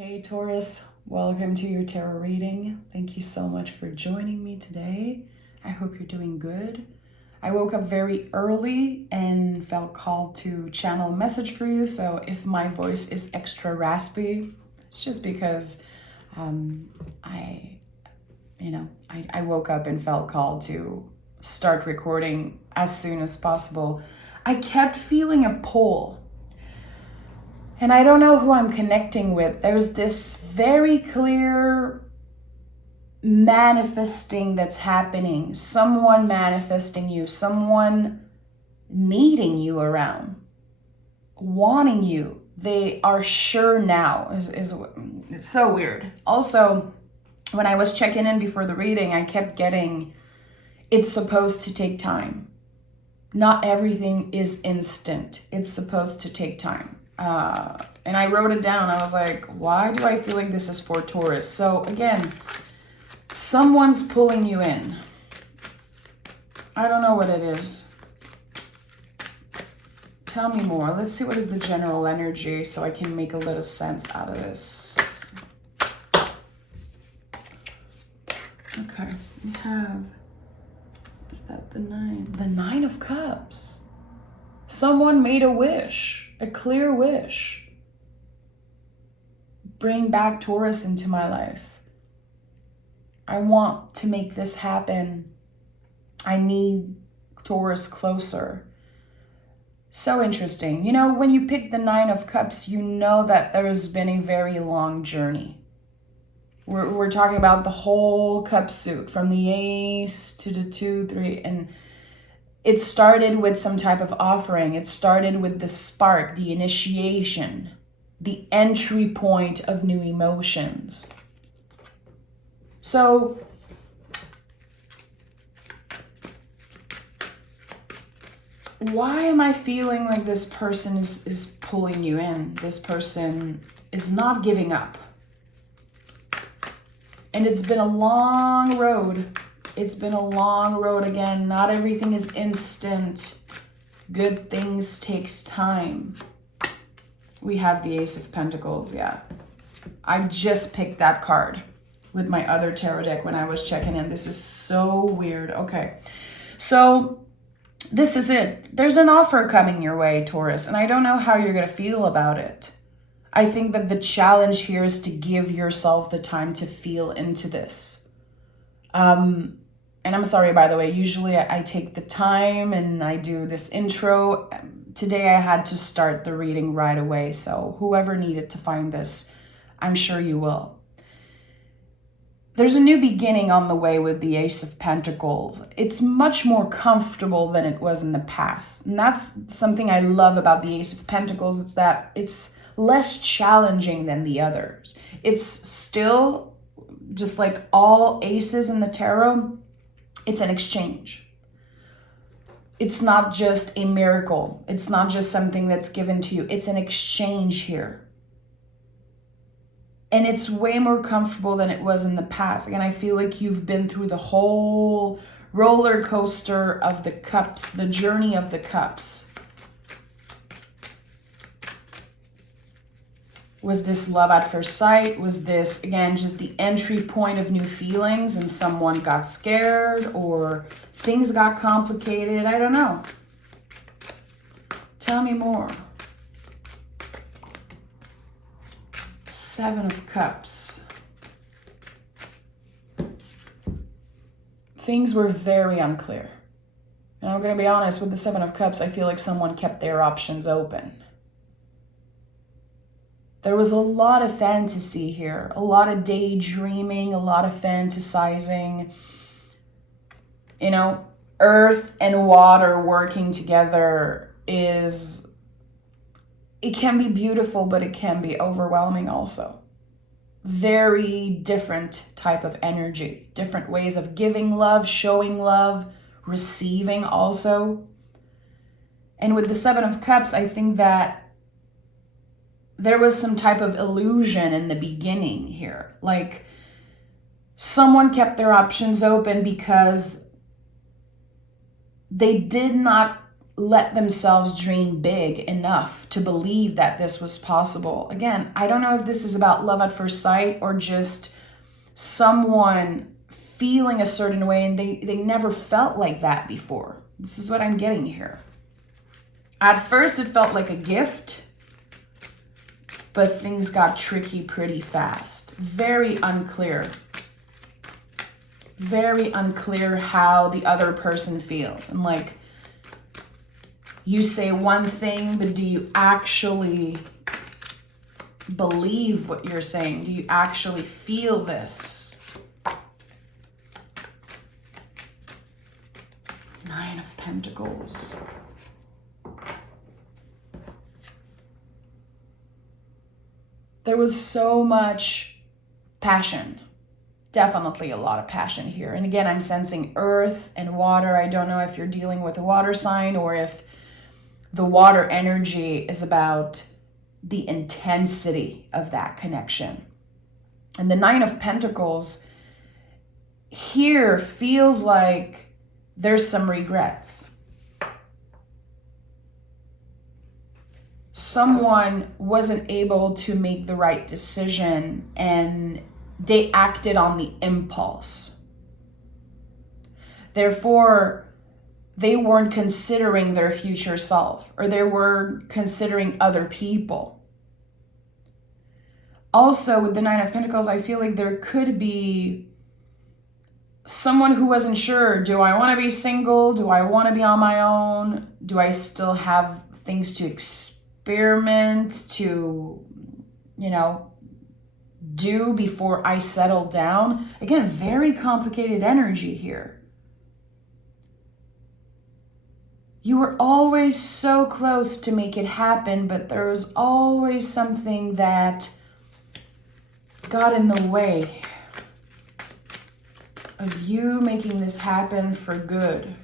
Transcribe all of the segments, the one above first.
Hey Taurus, welcome to your tarot reading. Thank you so much for joining me today. I hope you're doing good. I woke up very early and felt called to channel a message for you. So if my voice is extra raspy, it's just because I woke up and felt called to start recording as soon as possible. I kept feeling a pull. And I don't know who I'm connecting with. There's this very clear manifesting that's happening. Someone manifesting you, someone needing you around, wanting you. They are sure now. It's so weird. Also, when I was checking in before the reading, I kept getting, it's supposed to take time. Not everything is instant. It's supposed to take time. And I wrote it down. I was like, why do I feel like this is for Taurus? So again, someone's pulling you in. I don't know what it is. Tell me more. Let's see what is the general energy so I can make a little sense out of this. Okay, we have, is that the 9? The 9 of Cups. Someone made a wish, a clear wish. Bring back Taurus into my life. I want to make this happen. I need Taurus closer. So interesting. You know, when you pick the 9 of Cups, you know that there's been a very long journey. We're talking about the whole cup suit, from the Ace to the 2, 3, and it started with some type of offering. It started with the spark, the initiation, the entry point of new emotions. So why am I feeling like this person is pulling you in? This person is not giving up. And it's been a long road. It's been a long road again. Not everything is instant. Good things takes time. We have the Ace of Pentacles, yeah. I just picked that card with my other tarot deck when I was checking in. This is so weird. Okay, so this is it. There's an offer coming your way, Taurus, and I don't know how you're going to feel about it. I think that the challenge here is to give yourself the time to feel into this. And I'm sorry, by the way, usually I take the time and I do this intro. Today I had to start the reading right away, so whoever needed to find this, I'm sure you will. There's a new beginning on the way with the Ace of Pentacles. It's much more comfortable than it was in the past. And that's something I love about the Ace of Pentacles. It's that it's less challenging than the others. It's still, just like all aces in the tarot, it's an exchange. It's not just a miracle. It's not just something that's given to you. It's an exchange here. And it's way more comfortable than it was in the past. Again, I feel like you've been through the whole roller coaster of the cups, the journey of the cups. Was this love at first sight? Was this, again, just the entry point of new feelings and someone got scared or things got complicated? I don't know. Tell me more. 7 of Cups. Things were very unclear. And I'm going to be honest, with the 7 of Cups, I feel like someone kept their options open. There was a lot of fantasy here, a lot of daydreaming, a lot of fantasizing. You know, earth and water working together it can be beautiful, but it can be overwhelming also. Very different type of energy, different ways of giving love, showing love, receiving also. And with the 7 of Cups, I think that there was some type of illusion in the beginning here. Like someone kept their options open because they did not let themselves dream big enough to believe that this was possible. Again, I don't know if this is about love at first sight or just someone feeling a certain way and they never felt like that before. This is what I'm getting here. At first, it felt like a gift, but things got tricky pretty fast. Very unclear. Very unclear how the other person feels. And like, you say one thing, but do you actually believe what you're saying? Do you actually feel this? 9 of Pentacles. There was so much passion. Definitely a lot of passion here. And again, I'm sensing earth and water. I don't know if you're dealing with a water sign or if the water energy is about the intensity of that connection. And the 9 of Pentacles here feels like there's some regrets. Someone wasn't able to make the right decision and they acted on the impulse. Therefore, they weren't considering their future self, or they were considering other people. Also, with the 9 of Pentacles, I feel like there could be someone who wasn't sure, do I want to be single? Do I want to be on my own? Do I still have things to experiment, to, do before I settle down? Again, very complicated energy here. You were always so close to make it happen, but there was always something that got in the way of you making this happen for good.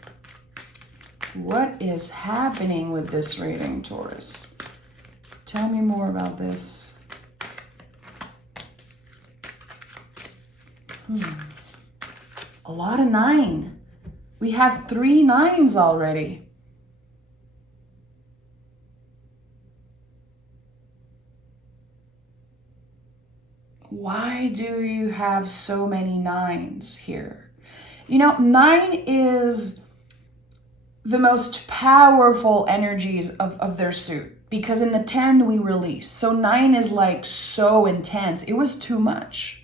What is happening with this reading, Taurus? Tell me more about this. A lot of 9. We have 3 9s already. Why do you have so many 9s here? 9 is the most powerful energies of their suit, because in the 10 we release. So 9 is like so intense. It was too much.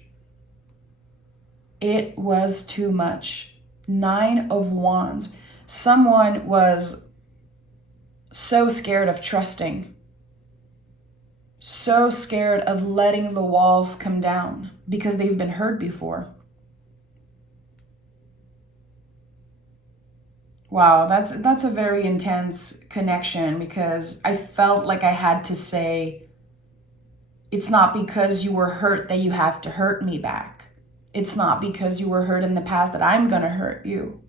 It was too much. 9 of Wands. Someone was so scared of trusting. So scared of letting the walls come down because they've been hurt before. Wow, that's a very intense connection, because I felt like I had to say, it's not because you were hurt that you have to hurt me back. It's not because you were hurt in the past that I'm gonna hurt you.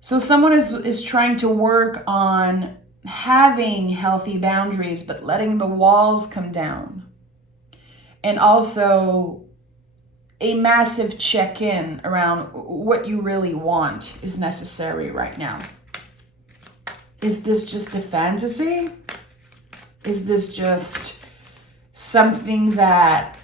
So someone is trying to work on having healthy boundaries, but letting the walls come down. And also a massive check-in around what you really want is necessary right now. Is this just a fantasy? Is this just something that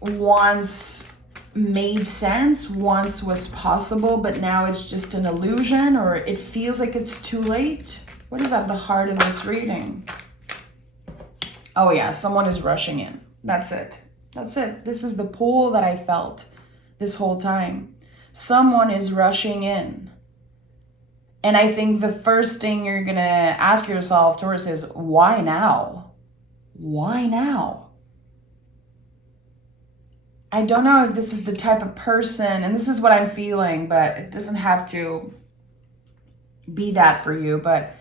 once made sense, once was possible, but now it's just an illusion, or it feels like it's too late? What is at the heart of this reading? Oh yeah, someone is rushing in. That's it. That's it. This is the pull that I felt this whole time. Someone is rushing in. And I think the first thing you're going to ask yourself, Taurus, is why now? Why now? I don't know if this is the type of person, and this is what I'm feeling, but it doesn't have to be that for you. But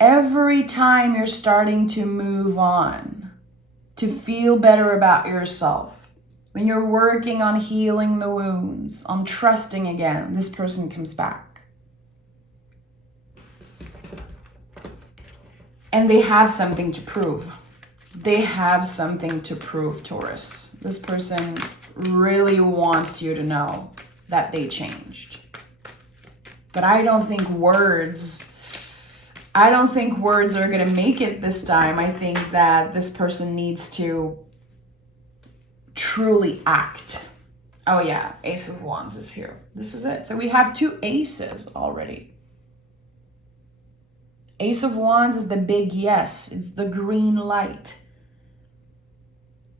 every time you're starting to move on, to feel better about yourself, when you're working on healing the wounds, on trusting again, this person comes back. And they have something to prove. They have something to prove, Taurus. This person really wants you to know that they changed. But I don't think words are going to make it this time. I think that this person needs to truly act. Oh yeah, Ace of Wands is here. This is it. So we have 2 aces already. Ace of Wands is the big yes. It's the green light.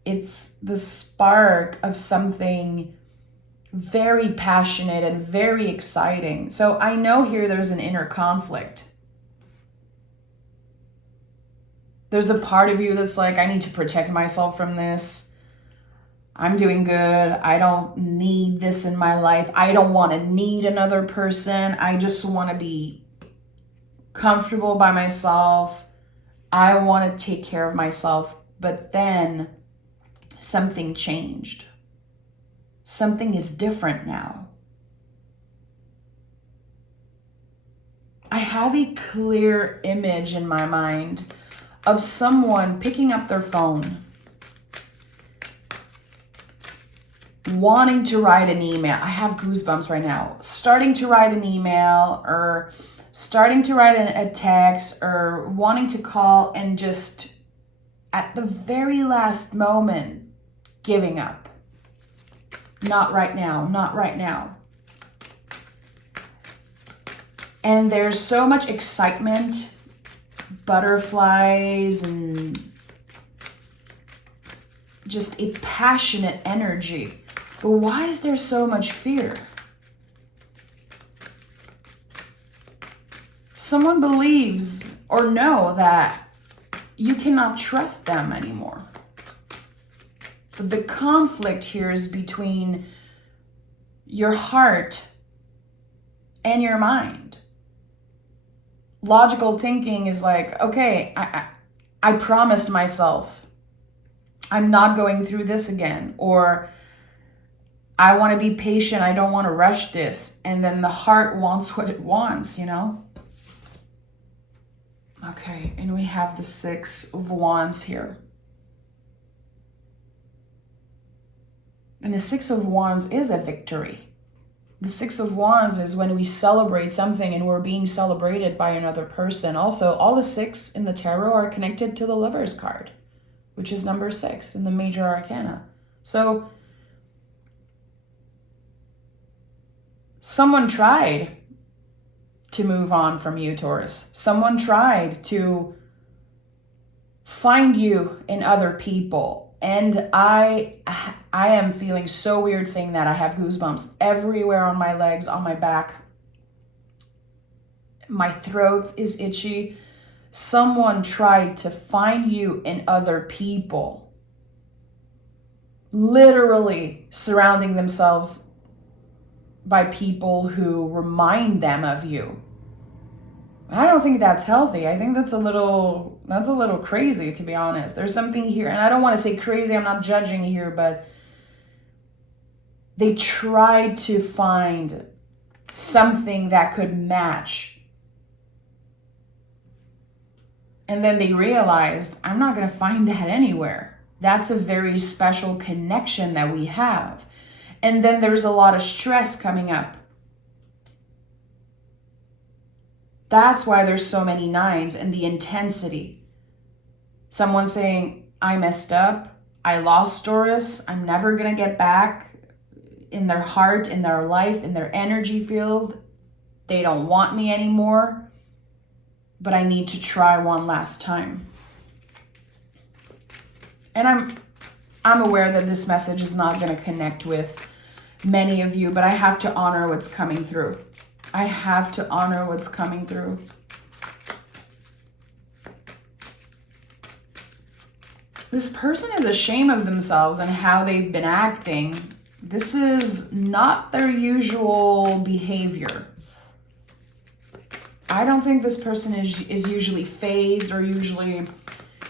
It's the spark of something very passionate and very exciting. So I know here there's an inner conflict. There's a part of you that's like, I need to protect myself from this. I'm doing good. I don't need this in my life. I don't want to need another person. I just want to be comfortable by myself. I want to take care of myself. But then something changed. Something is different now. I have a clear image in my mind of someone picking up their phone, wanting to write an email. I have goosebumps right now. Starting to write an email or starting to write a text or wanting to call and just at the very last moment giving up. Not right now, not right now. And there's so much excitement, butterflies, and just a passionate energy. But why is there so much fear? Someone believes or know that you cannot trust them anymore. But the conflict here is between your heart and your mind. Logical thinking is like, okay, I promised myself I'm not going through this again, or I want to be patient. I don't want to rush this. And then the heart wants what it wants, you know? Okay, and we have the 6 of Wands here. And the 6 of Wands is a victory. The 6 of Wands is when we celebrate something and we're being celebrated by another person. Also, all the 6 in the tarot are connected to the Lover's card, which is number 6 in the major arcana. So someone tried to move on from you, Taurus. Someone tried to find you in other people. And I am feeling so weird saying that. I have goosebumps everywhere on my legs, on my back. My throat is itchy. Someone tried to find you in other people. Literally surrounding themselves by people who remind them of you. I don't think that's healthy. I think that's a little crazy, to be honest. There's something here, and I don't want to say crazy, I'm not judging here, but they tried to find something that could match. And then they realized, I'm not going to find that anywhere. That's a very special connection that we have. And then there's a lot of stress coming up. That's why there's so many 9s and the intensity. Someone saying, I messed up. I lost Taurus. I'm never going to get back. In their heart, in their life, in their energy field. They don't want me anymore. But I need to try one last time. And I'm aware that this message is not going to connect with many of you, but I have to honor what's coming through. I have to honor what's coming through. This person is ashamed of themselves and how they've been acting. This is not their usual behavior. I don't think this person is usually phased or usually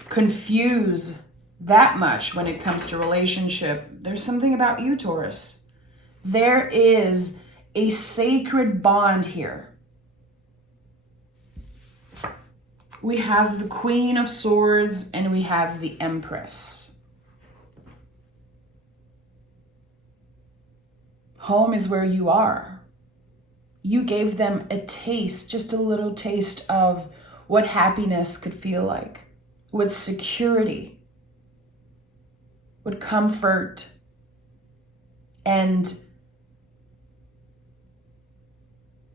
confused that much when it comes to relationship. There's something about you, Taurus. There is a sacred bond here. We have the Queen of Swords and we have the Empress. Home is where you are. you gave them a taste, just a little taste of what happiness could feel like, what security, what comfort, and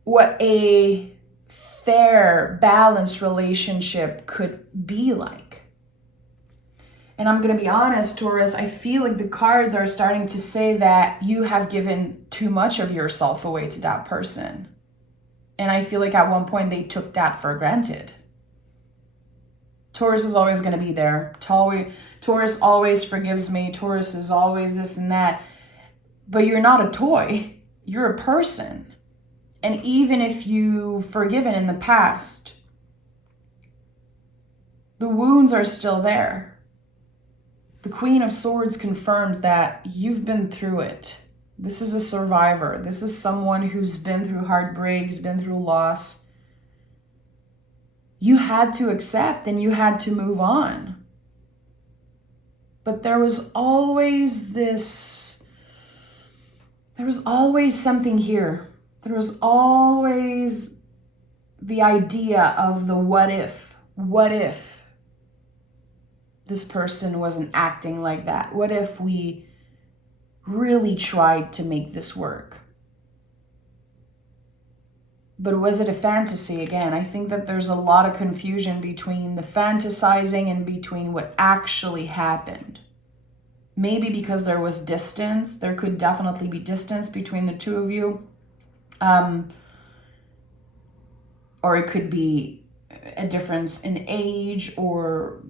what a fair, balanced relationship could be like. And I'm going to be honest, Taurus, I feel like the cards are starting to say that you have given too much of yourself away to that person. And I feel like at one point they took that for granted. Taurus is always going to be there. Taurus always forgives me. Taurus is always this and that. But you're not a toy. You're a person. And even if you've forgiven in the past, the wounds are still there. The Queen of Swords confirms that you've been through it. This is a survivor. This is someone who's been through heartbreaks, been through loss. You had to accept and you had to move on. But there was always something here. There was always the idea of the what if. What if this person wasn't acting like that? What if we really tried to make this work? But was it a fantasy? Again, I think that there's a lot of confusion between the fantasizing and between what actually happened. Maybe because there was distance. There could definitely be distance between the two of you. Or it could be a difference in age, or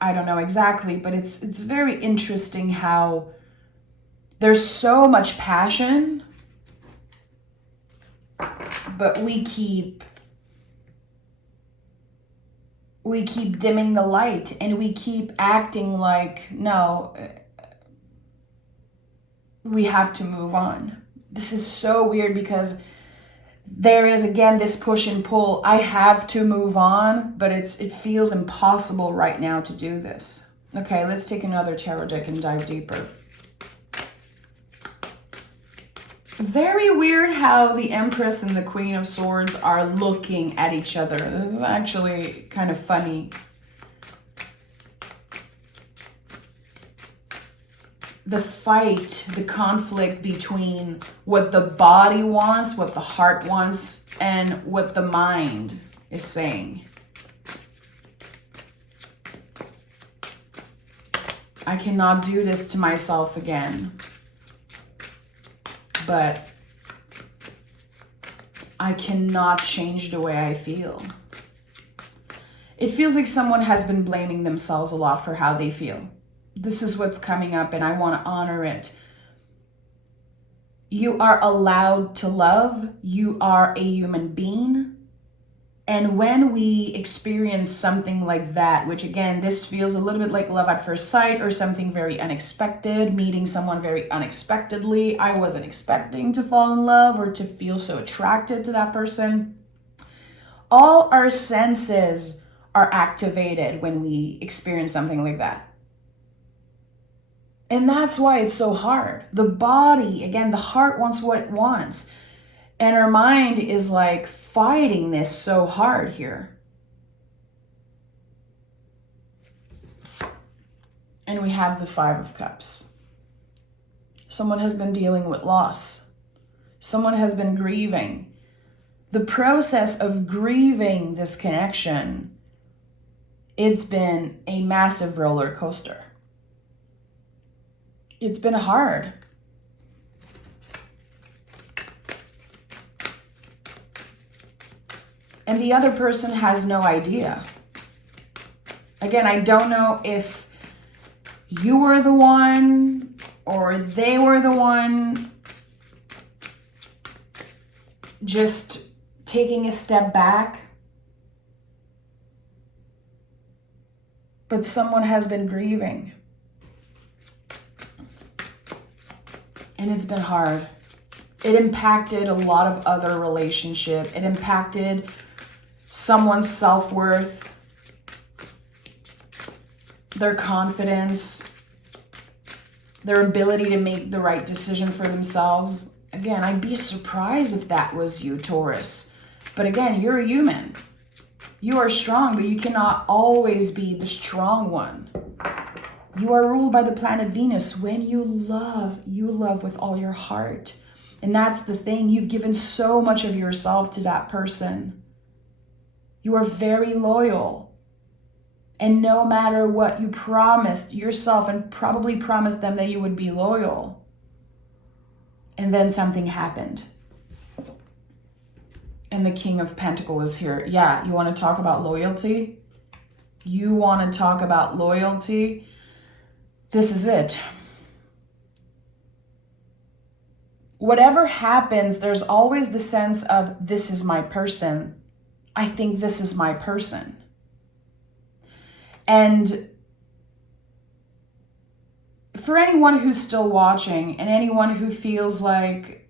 I don't know exactly, but it's very interesting how there's so much passion, but we keep dimming the light and we keep acting like, no, we have to move on. This is so weird because there is, again, this push and pull. I have to move on, but it feels impossible right now to do this. Okay, let's take another tarot deck and dive deeper. Very weird how the Empress and the Queen of Swords are looking at each other. This is actually kind of funny. The fight, the conflict between what the body wants, what the heart wants, and what the mind is saying. I cannot do this to myself again. But I cannot change the way I feel. It feels like someone has been blaming themselves a lot for how they feel. This is what's coming up, and I want to honor it. You are allowed to love. You are a human being. And when we experience something like that, which again, this feels a little bit like love at first sight or something very unexpected, meeting someone very unexpectedly. I wasn't expecting to fall in love or to feel so attracted to that person. All our senses are activated when we experience something like that. And that's why it's so hard. The body, again, the heart wants what it wants. And our mind is like fighting this so hard here. And we have the Five of Cups. Someone has been dealing with loss. Someone has been grieving. The process of grieving this connection, it's been a massive roller coaster. It's been hard. And the other person has no idea. Again, I don't know if you were the one or they were the one just taking a step back. But someone has been grieving. And it's been hard. It impacted a lot of other relationships. It impacted someone's self-worth, their confidence, their ability to make the right decision for themselves. again, I'd be surprised if that was you, Taurus. But again, you're a human. You are strong, but you cannot always be the strong one. You are ruled by the planet Venus. When you love with all your heart. And that's the thing. You've given so much of yourself to that person. You are very loyal. And no matter what, you promised yourself and probably promised them that you would be loyal. And then something happened. And the King of Pentacles is here. Yeah, you want to talk about loyalty? You want to talk about loyalty? This is it. Whatever happens, there's always the sense of, this is my person. I think this is my person. And for anyone who's still watching and anyone who feels like,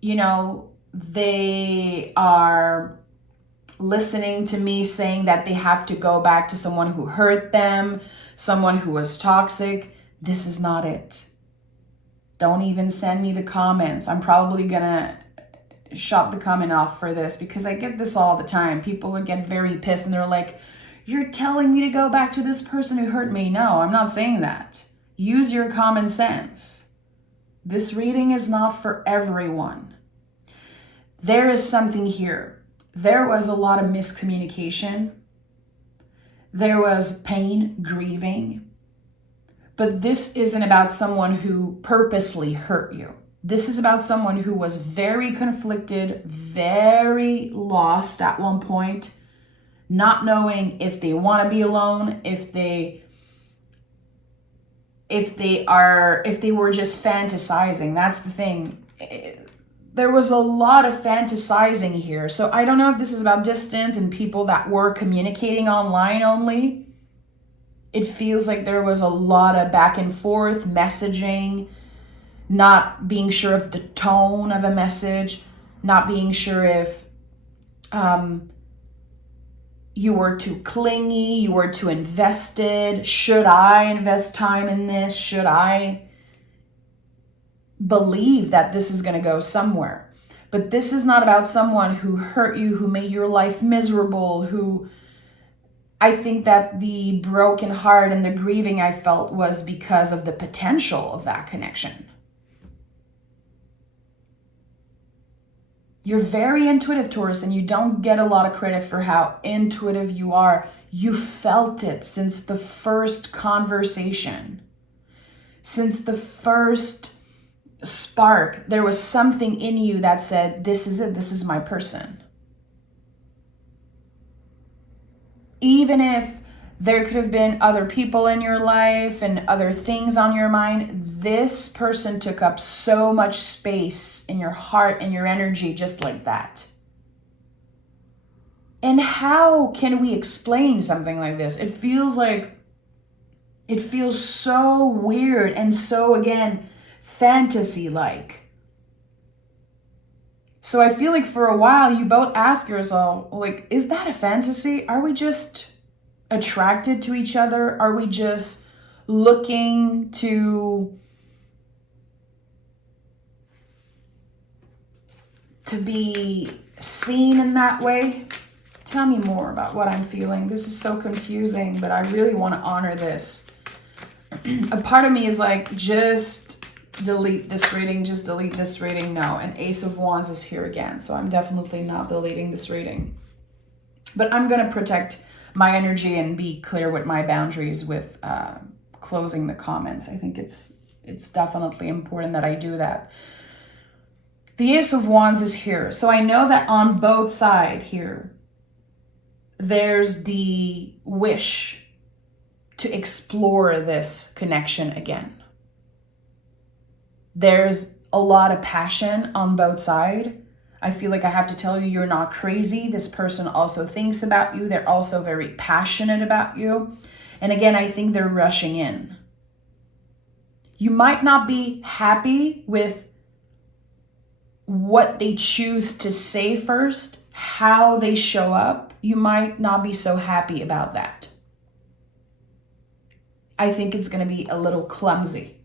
you know, they are listening to me saying that they have to go back to someone who hurt them, someone who was toxic, this is not it. Don't even send me the comments. I'm probably gonna shut the comment off for this because I get this all the time. People get very pissed and they're like, you're telling me to go back to this person who hurt me. No, I'm not saying that. Use your common sense. This reading is not for everyone. There is something here. There was a lot of miscommunication. There was pain, grieving. But this isn't about someone who purposely hurt you. This is about someone who was very conflicted, very lost at one point, not knowing if they want to be alone, if they were just fantasizing. That's the thing. There was a lot of fantasizing here. So I don't know if this is about distance and people that were communicating online only. It feels like there was a lot of back and forth messaging, not being sure of the tone of a message, not being sure if you were too clingy, you were too invested. Should I invest time in this? Should I believe that this is going to go somewhere? But this is not about someone who hurt you, who made your life miserable, who... I think that the broken heart and the grieving I felt was because of the potential of that connection. You're very intuitive, Taurus, and you don't get a lot of credit for how intuitive you are. You felt it since the first conversation. Since the first spark, there was something in you that said, this is it, this is my person. Even if there could have been other people in your life and other things on your mind, this person took up so much space in your heart and your energy just like that. And how can we explain something like this? It feels so weird and so, again, fantasy-like. So I feel like for a while you both ask yourself, like, is that a fantasy? Are we just attracted to each other? Are we just looking to be seen in that way? Tell me more about what I'm feeling. This is so confusing, but I really want to honor this. A part of me is like, just delete this reading, just delete this reading. No, and Ace of Wands is here again, so I'm definitely not deleting this reading. But I'm going to protect my energy and be clear with my boundaries with closing the comments. I think it's definitely important that I do that. The Ace of Wands is here. So I know that on both sides here, there's the wish to explore this connection again. There's a lot of passion on both sides. I feel like I have to tell you, you're not crazy. This person also thinks about you. They're also very passionate about you. And again, I think they're rushing in. You might not be happy with what they choose to say first, how they show up. You might not be so happy about that. I think it's going to be a little clumsy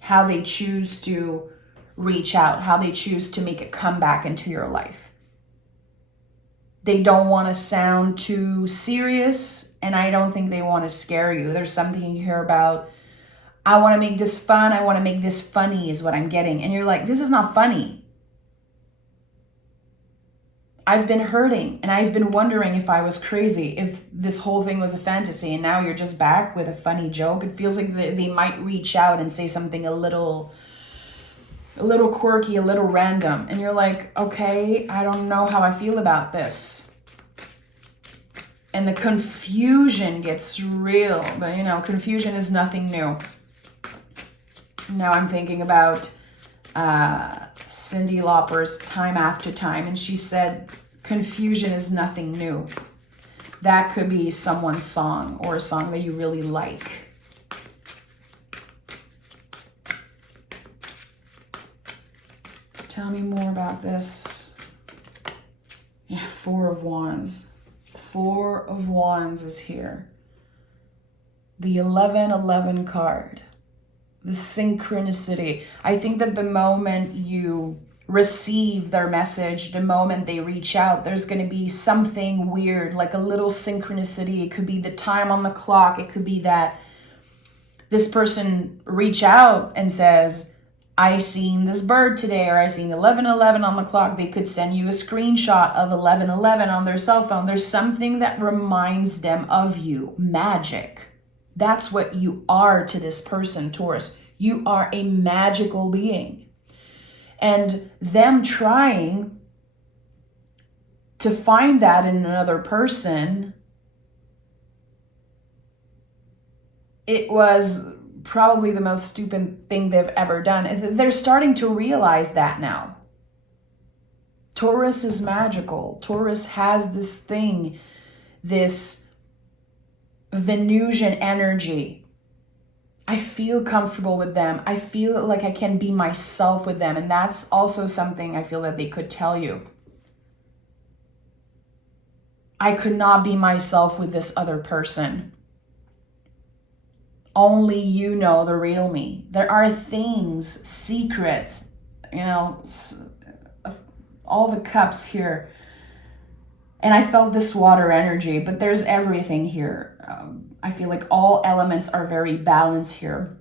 how they choose to reach out, how they choose to make a comeback into your life. They don't want to sound too serious, and I don't think they want to scare you. There's something here about, I want to make this fun, I want to make this funny is what I'm getting. And you're like, this is not funny. I've been hurting, and I've been wondering if I was crazy, if this whole thing was a fantasy, and now you're just back with a funny joke. It feels like they might reach out and say something a little quirky, a little random. And you're like, okay, I don't know how I feel about this. And the confusion gets real, but you know, confusion is nothing new. Now I'm thinking about Cyndi Lauper's Time After Time, and she said, confusion is nothing new. That could be someone's song, or a song that you really like. Tell me more about this. Yeah, Four of Wands. Four of Wands is here. The 1111 card. The synchronicity. I think that the moment you receive their message, the moment they reach out, there's going to be something weird, like a little synchronicity. It could be the time on the clock. It could be that this person reach out and says, I seen this bird today, or I seen 11:11 on the clock. They could send you a screenshot of 11:11 on their cell phone. There's something that reminds them of you. Magic. That's what you are to this person, Taurus. You are a magical being. And them trying to find that in another person, it was probably the most stupid thing they've ever done. They're starting to realize that now. Taurus is magical. Taurus has this thing, this Venusian energy. I feel comfortable with them. I feel like I can be myself with them. And that's also something I feel that they could tell you. I could not be myself with this other person. Only you know the real me. There are things, secrets, you know, all the cups here. And I felt this water energy, but there's everything here. I feel like all elements are very balanced here.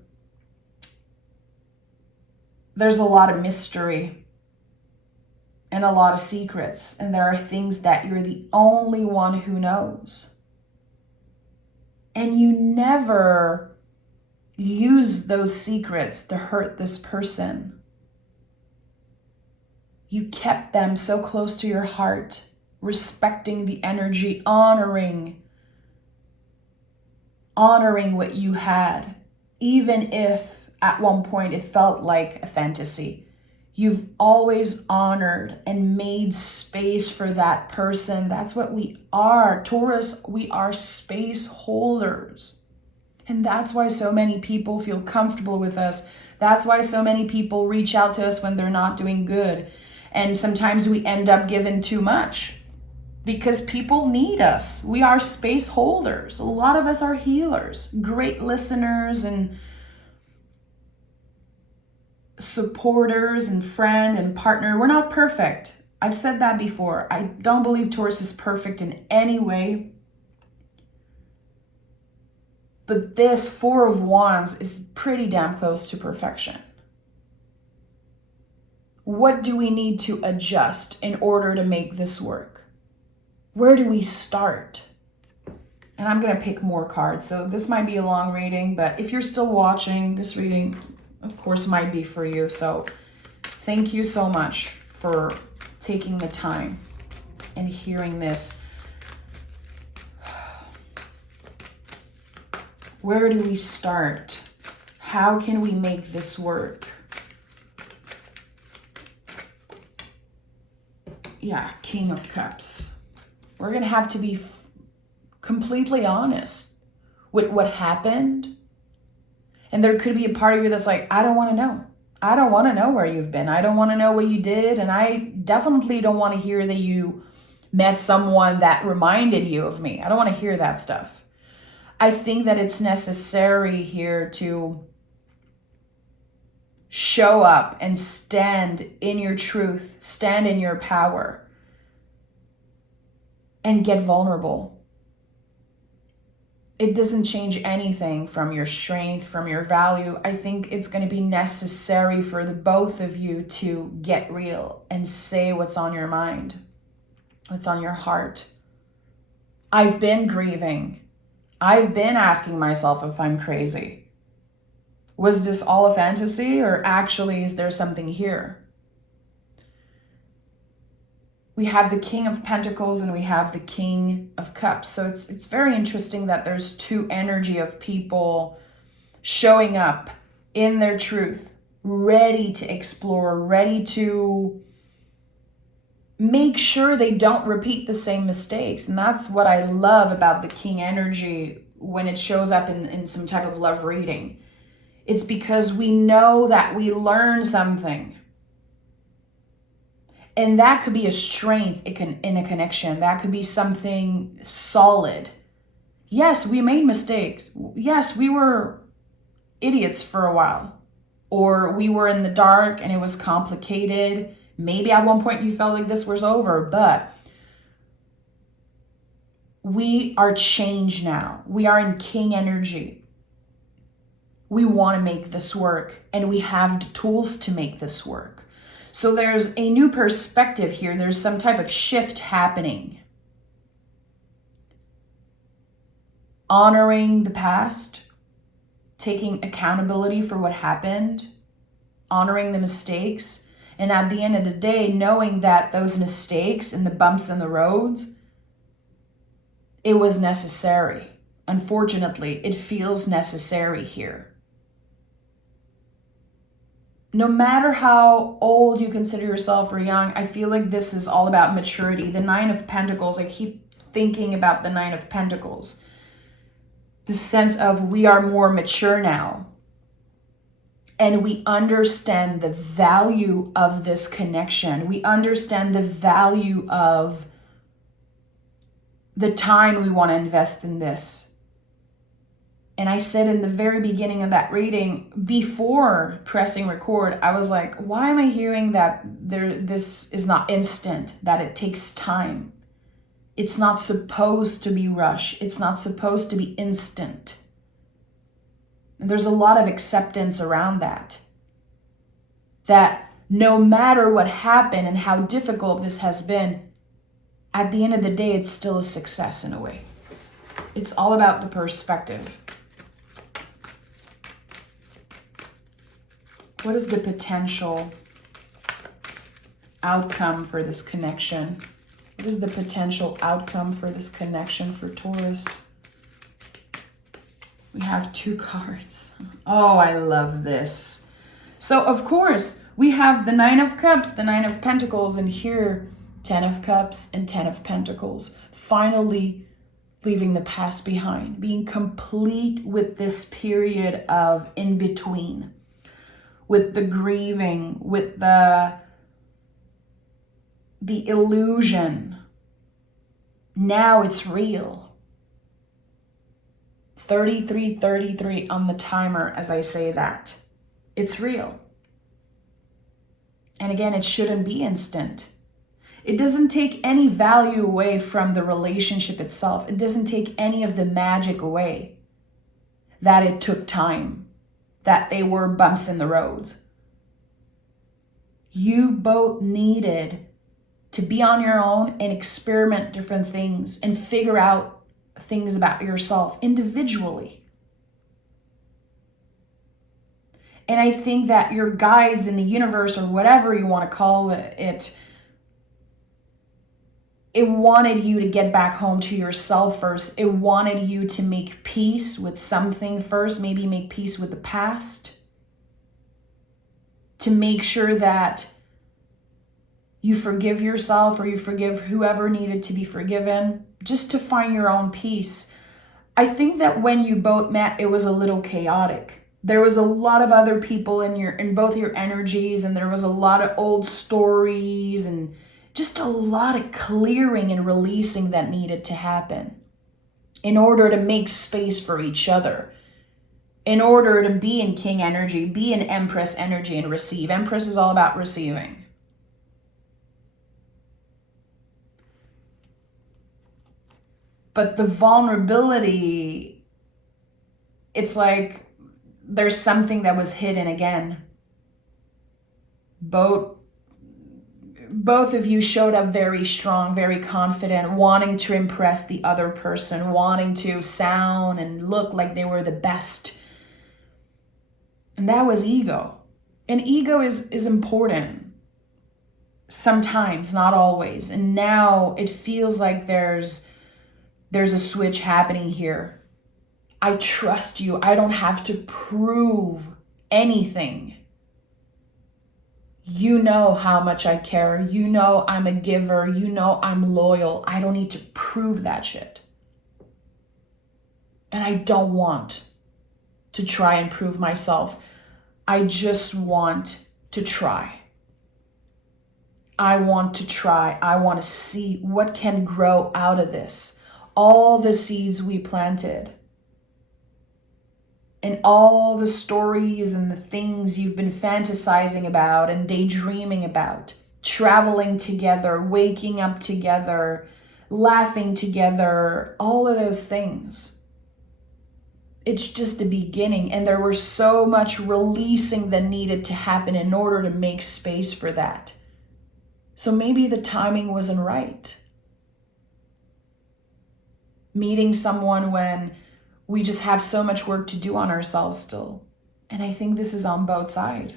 There's a lot of mystery and a lot of secrets. And there are things that you're the only one who knows. And you never use those secrets to hurt this person. You kept them so close to your heart, respecting the energy, honoring what you had, even if at one point it felt like a fantasy. You've always honored and made space for that person. That's what we are. Taurus, we are space holders. And that's why so many people feel comfortable with us. That's why so many people reach out to us when they're not doing good. And sometimes we end up giving too much because people need us. We are space holders. A lot of us are healers, great listeners and supporters and friend and partner. We're not perfect. I've said that before. I don't believe Taurus is perfect in any way. But this Four of Wands is pretty damn close to perfection. What do we need to adjust in order to make this work? Where do we start? And I'm going to pick more cards. So this might be a long reading, but if you're still watching, this reading, of course, might be for you. So thank you so much for taking the time and hearing this. Where do we start? How can we make this work? Yeah, King of Cups. We're going to have to be completely honest with what happened. And there could be a part of you that's like, I don't want to know. I don't want to know where you've been. I don't want to know what you did. And I definitely don't want to hear that you met someone that reminded you of me. I don't want to hear that stuff. I think that it's necessary here to show up and stand in your truth, stand in your power, and get vulnerable. It doesn't change anything from your strength, from your value. I think it's going to be necessary for the both of you to get real and say what's on your mind, what's on your heart. I've been grieving. I've been asking myself if I'm crazy. Was this all a fantasy, or actually is there something here? We have the King of Pentacles and we have the King of Cups. So it's very interesting that there's two energy of people showing up in their truth, ready to explore, ready to make sure they don't repeat the same mistakes. And that's what I love about the King energy when it shows up in some type of love reading. It's because we know that we learn something. And that could be a strength in a connection. That could be something solid. Yes, we made mistakes. Yes, we were idiots for a while. Or we were in the dark and it was complicated. Maybe at one point you felt like this was over, but we are changed now. We are in King energy. We want to make this work, and we have the tools to make this work. So there's a new perspective here. There's some type of shift happening. Honoring the past, taking accountability for what happened, honoring the mistakes, and at the end of the day, knowing that those mistakes and the bumps in the roads, it was necessary. Unfortunately, it feels necessary here. No matter how old you consider yourself or young, I feel like this is all about maturity. The Nine of Pentacles, I keep thinking about the Nine of Pentacles. The sense of we are more mature now. And we understand the value of this connection. We understand the value of the time we want to invest in this. And I said in the very beginning of that reading, before pressing record, I was like, why am I hearing that this is not instant, that it takes time? It's not supposed to be rushed. It's not supposed to be instant. And there's a lot of acceptance around that. That no matter what happened and how difficult this has been, at the end of the day, it's still a success in a way. It's all about the perspective. What is the potential outcome for this connection? What is the potential outcome for this connection for Taurus? We have two cards. Oh, I love this. So, of course, we have the Nine of Cups, the Nine of Pentacles, and here, 10 of Cups and 10 of Pentacles. Finally leaving the past behind, being complete with this period of in-between. With the grieving, with the illusion. Now it's real. 33 on the timer as I say that. It's real. And again, it shouldn't be instant. It doesn't take any value away from the relationship itself. It doesn't take any of the magic away that it took time, that they were bumps in the roads. You both needed to be on your own and experiment different things and figure out things about yourself individually. And I think that your guides in the universe, or whatever you want to call it, it wanted you to get back home to yourself first. It wanted you to make peace with something first, maybe make peace with the past, to make sure that you forgive yourself or you forgive whoever needed to be forgiven, just to find your own peace. I think that when you both met, it was a little chaotic. There was a lot of other people in both your energies, and there was a lot of old stories and just a lot of clearing and releasing that needed to happen in order to make space for each other. in order to be in king energy, be in empress energy and receive. Empress is all about receiving. But the vulnerability, it's like there's something that was hidden again. Both of you showed up very strong, very confident, wanting to impress the other person, wanting to sound and look like they were the best. And that was ego. And ego is important. Sometimes, not always. And now it feels like there's a switch happening here. I trust you. I don't have to prove anything. You know how much I care. You know I'm a giver. You know I'm loyal. I don't need to prove that shit. And I don't want to try and prove myself. I just want to try. I want to try. I want to see what can grow out of this. All the seeds we planted. And all the stories and the things you've been fantasizing about and daydreaming about. Traveling together, waking up together, laughing together, all of those things. It's just a beginning, and there was so much releasing that needed to happen in order to make space for that. So maybe the timing wasn't right. Meeting someone when we just have so much work to do on ourselves still. And I think this is on both sides.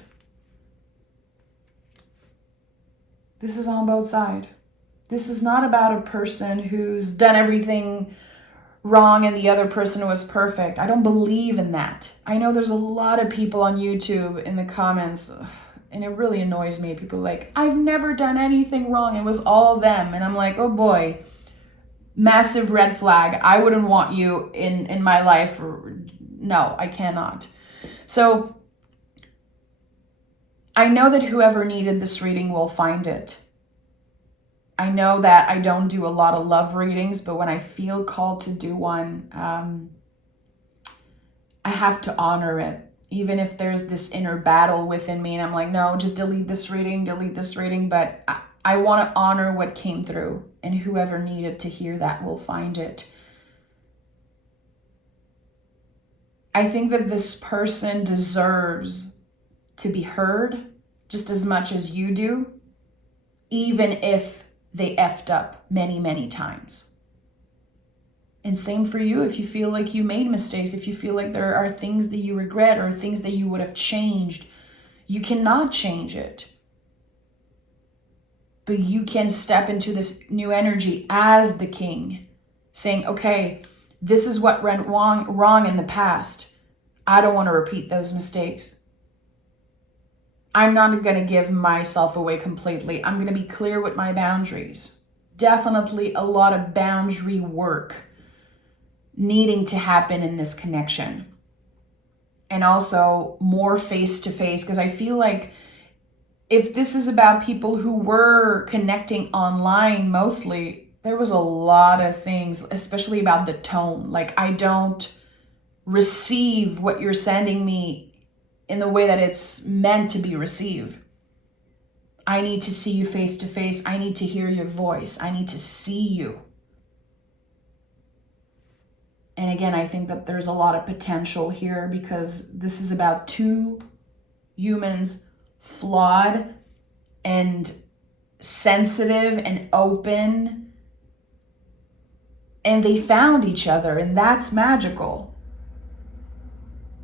This is on both sides. This is not about a person who's done everything wrong and the other person was perfect. I don't believe in that. I know there's a lot of people on YouTube in the comments, and it really annoys me. People are like, I've never done anything wrong. It was all them. And I'm like, oh boy, massive red flag. I wouldn't want you in my life. No, I cannot. So I know that whoever needed this reading will find it. I know that I don't do a lot of love readings, but when I feel called to do one, I have to honor it. Even if there's this inner battle within me and I'm like, no, just delete this reading. But I want to honor what came through, and whoever needed to hear that will find it. I think that this person deserves to be heard just as much as you do, even if they effed up many, many times. And same for you if you feel like you made mistakes, if you feel like there are things that you regret or things that you would have changed. You cannot change it. But you can step into this new energy as the king, saying, okay, this is what went wrong in the past. I don't want to repeat those mistakes. I'm not going to give myself away completely. I'm going to be clear with my boundaries. Definitely a lot of boundary work needing to happen in this connection. And also more face-to-face, because I feel like if this is about people who were connecting online mostly, there was a lot of things, especially about the tone. Like, I don't receive what you're sending me in the way that it's meant to be received. I need to see you face to face. I need to hear your voice. I need to see you. And again, I think that there's a lot of potential here because this is about two humans, flawed and sensitive and open. And they found each other, and that's magical.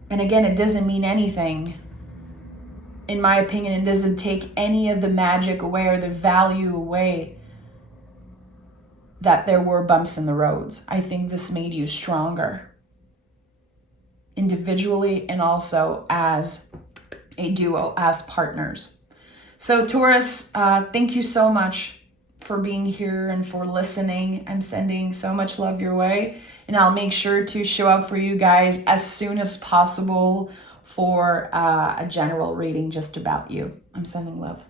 And again, it doesn't mean anything. In my opinion, it doesn't take any of the magic away or the value away that there were bumps in the roads. I think this made you stronger. Individually and also as a duo, as partners. So Taurus, thank you so much for being here and for listening. I'm sending so much love your way, and I'll make sure to show up for you guys as soon as possible for a general reading just about you. I'm sending love.